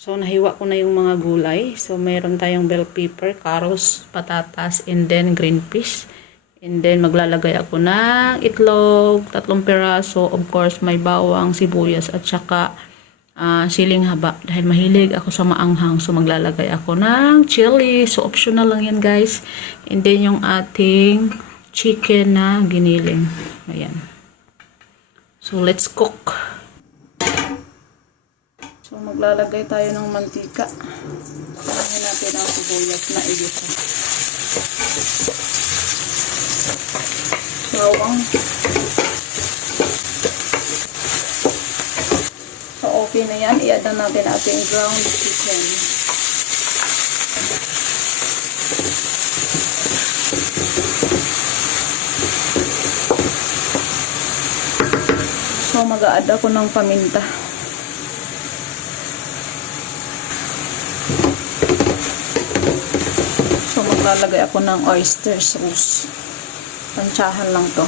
So, nahiwa ko na yung mga gulay. So, mayroon tayong bell pepper, carrots, patatas, and then green peas. And then, maglalagay ako ng itlog, tatlong piraso. Of course, may bawang, sibuyas, at saka ah, siling haba. Dahil mahilig ako sa maanghang. So, maglalagay ako ng chili. So, optional lang yan, guys. And then, yung ating chicken na giniling. Ayan. So, let's cook. So, maglalagay tayo ng mantika. Kunin natin ang sibuyas na igisa. Bawang. So, okay na yan. I-add na natin ating ground chicken. So, mag-a-add ako ng paminta. So, maglalagay ako ng oyster sauce. Tansyahan lang to.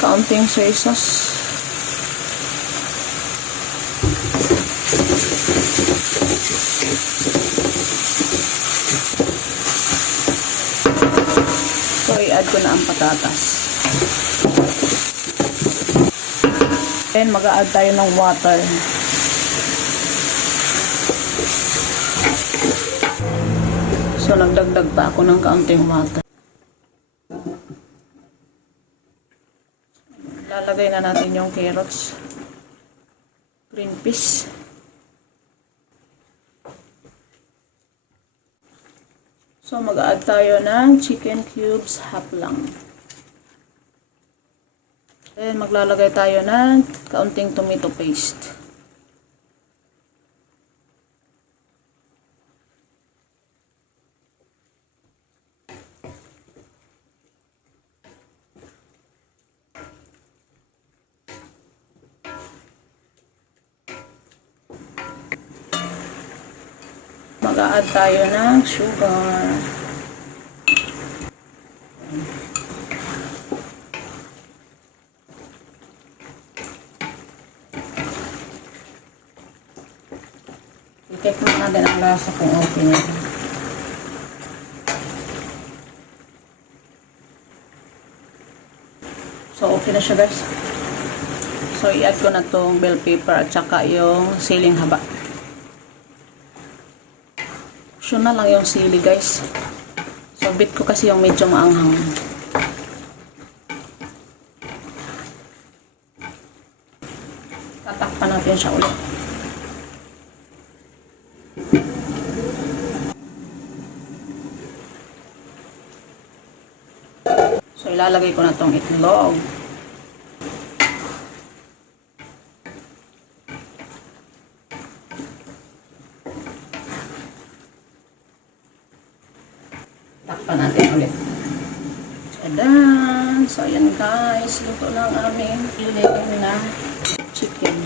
Kaunting soy sauce. So, i-add ko na ang patatas. Then, mag-a-add tayo ng water. So, nagdagdag pa ako ng kaunting water. Lalagay na natin yung carrots. Green peas. So, mag-add tayo ng chicken cubes, half lang. Then, maglalagay tayo ng kaunting tomato paste. Mag-a-add tayo ng sugar. I-check mo natin ang lasa kung okay. So, okay na siya guys. So, i-add ko na tong bell pepper at saka yung siling haba. Optional lang yung sili guys. So, bit ko kasi yung medyo maanghang. Tatakpan natin siya ulit. So, ilalagay ko na tong itlog. Takpan natin ulit. Adan! So, ayan guys. Luto lang aming piling na chicken.